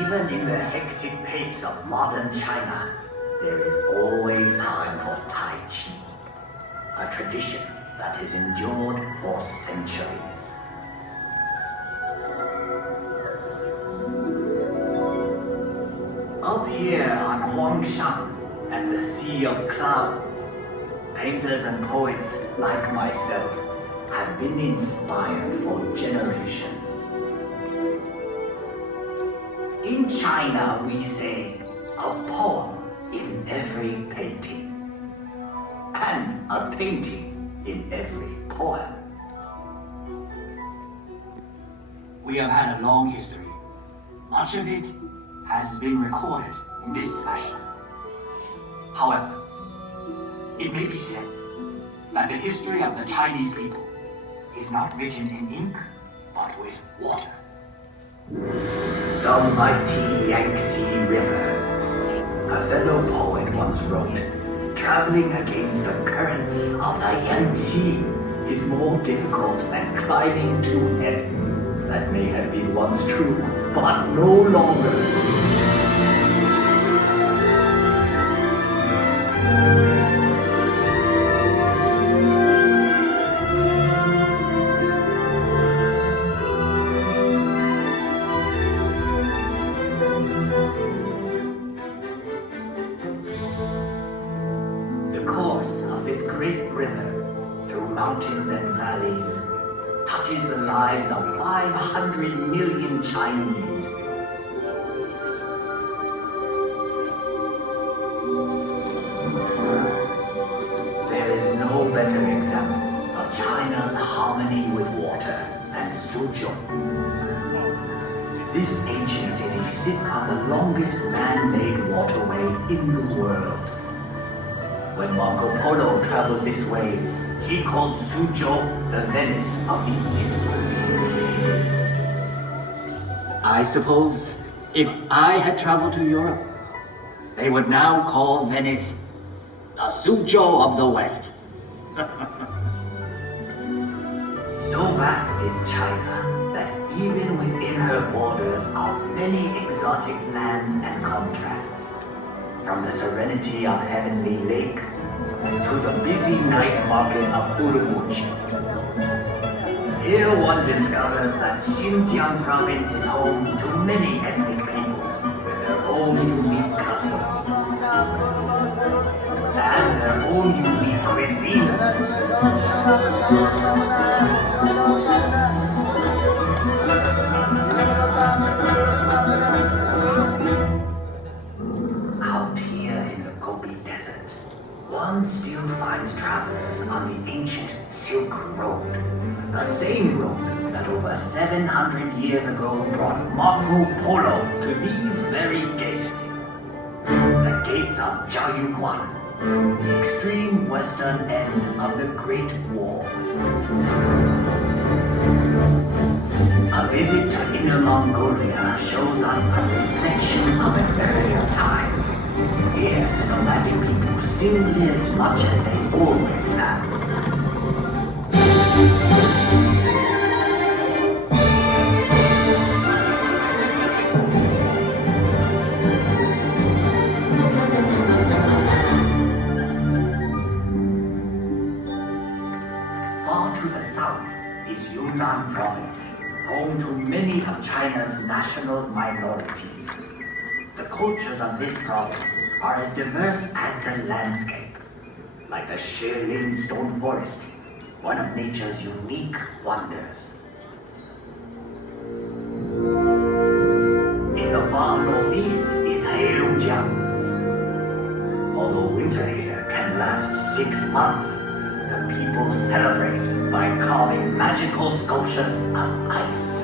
Even in the hectic pace of modern China, there is always time for Tai Chi, a tradition that has endured for centuries. Up here on Huangshan, at the Sea of Clouds, painters and poets like myself have been inspired for generations. In China, we say, a poem in every painting, and a painting in every poem. We have had a long history. Much of it has been recorded in this fashion. However, it may be said that the history of the Chinese people is not written in ink, but with water. The mighty Yangtze River. A fellow poet once wrote, traveling against the currents of the Yangtze is more difficult than climbing to heaven. That may have been once true, but no longer. Mountains and valleys touches the lives of 500 million Chinese. There is no better example of China's harmony with water than Suzhou. This ancient city sits on the longest man-made waterway in the world. When Marco Polo traveled this way, he called Suzhou the Venice of the East. I suppose if I had traveled to Europe, they would now call Venice the Suzhou of the West. So vast is China that even within her borders are many exotic lands and contrasts. From the serenity of Heavenly Lake to the busy night market of Urumqi. Here one discovers that Xinjiang province is home to many ethnic peoples with their own unique customs and their own unique cuisines. Out here in the Gobi Desert, one still finds travelers on the ancient Silk Road, the same road that over 700 years ago brought Marco Polo to these very gates. The gates of Jiayuguan, the extreme western end of the Great Wall. A visit to Inner Mongolia shows us a reflection of an earlier time. Here, the nomadic people still live much as they always have. Far to the south is Yunnan province, home to many of China's national minorities. The cultures of this province are as diverse as the landscape, like the Shilin stone forest, one of nature's unique wonders. In the far northeast is Heilongjiang. Although winter here can last 6 months, the people celebrate by carving magical sculptures of ice.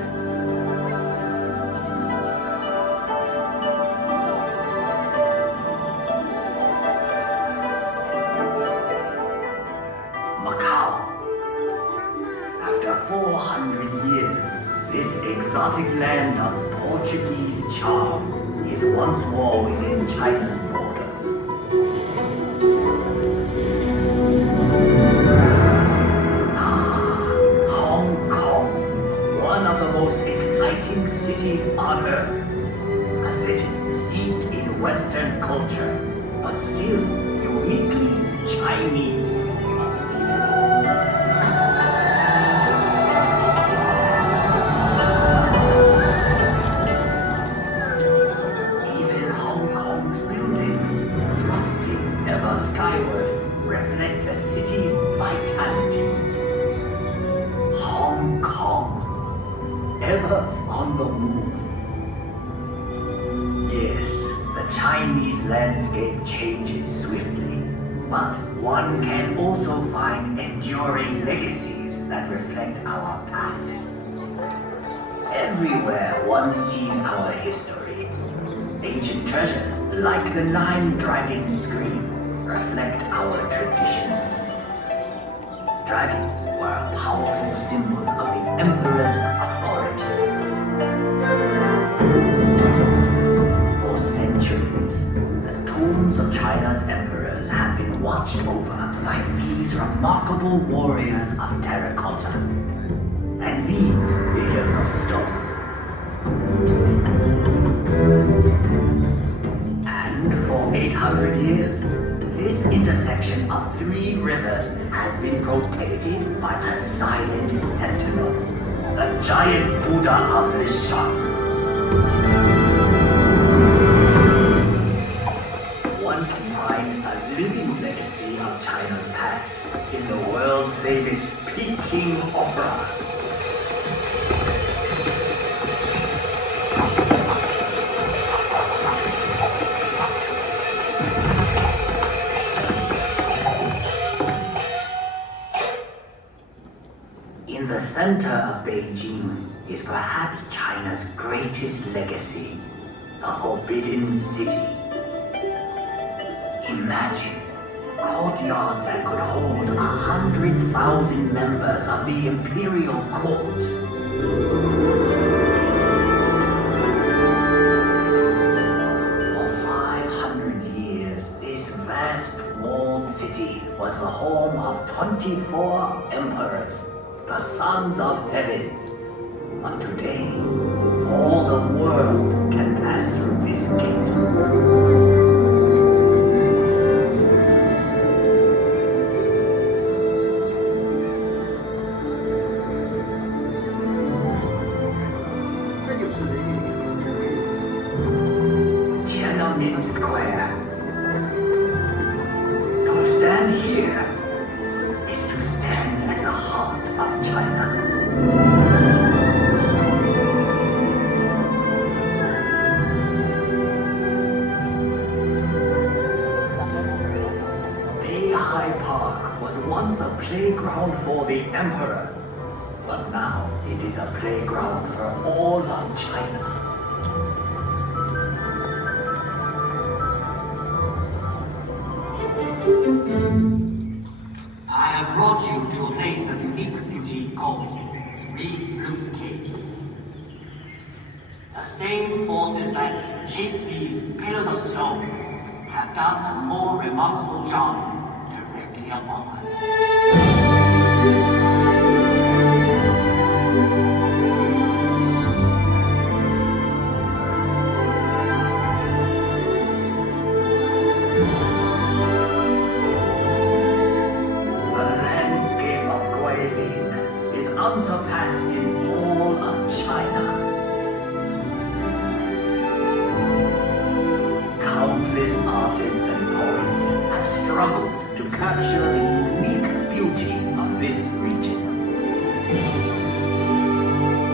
After 400 years, this exotic land of Portuguese charm is once more within China's borders. Hong Kong, one of the most exciting cities on earth. A city steeped in Western culture, but still uniquely Chinese. Even Hong Kong's buildings, thrusting ever skyward, reflect the city's vitality. Hong Kong, ever on the move. Yes, the Chinese landscape changes swiftly, but one can also find enduring legacies that reflect our past. Everywhere one sees our history. Ancient treasures like the Nine Dragons screen reflect our traditions. Dragons were a powerful symbol of the Emperor's authority. For centuries, the tombs of China's emperors have been watched over by these remarkable warriors of terracotta and these figures of stone. And for 800 years, this intersection of three rivers has been protected by a silent sentinel, the giant Buddha of Lishan. One can find a living legacy of China's past in the world-famous Peking Opera. In the center of Beijing is perhaps China's greatest legacy, the Forbidden City. Imagine courtyards that could hold 100,000 members of the imperial court. For 500 years, this vast walled city was the home of 24 emperors, the sons of heaven. But today, all the world can pass through this gate. Tiananmen Square. To stand here is to stand at the heart of China. Beihai Park was once a playground for the emperor, but now it is a playground for all of China. I have brought you to a place of unique beauty called Reed Flute Cave. The same forces that shaped these pillars of stone have done a more remarkable job directly above us. Unsurpassed in all of China. Countless artists and poets have struggled to capture the unique beauty of this region.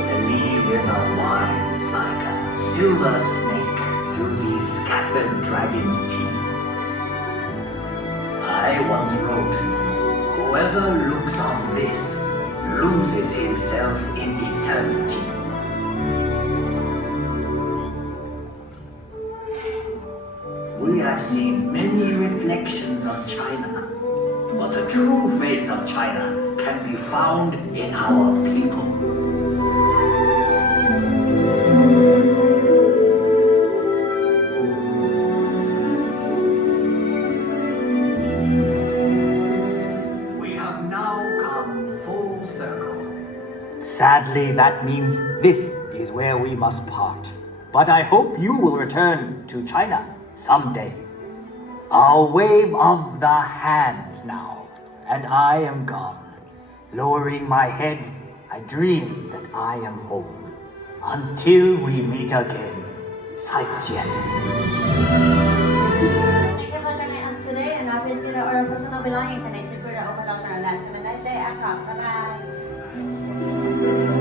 The Li River winds like a silver snake through these scattered dragon's teeth. I once wrote, "Whoever looks on this loses himself in eternity." We have seen many reflections of China, but the true face of China can be found in our people. We have now come full circle. Sadly, that means this is where we must part. but I hope you will return to China someday. A wave of the hand now, and I am gone. Lowering my head, I dream that I am home. Until we meet again. 再见. Thank you for joining us today and now please get our personal belongings and exit for the open optional latch. Have a nice day, Epcot. Bye-bye.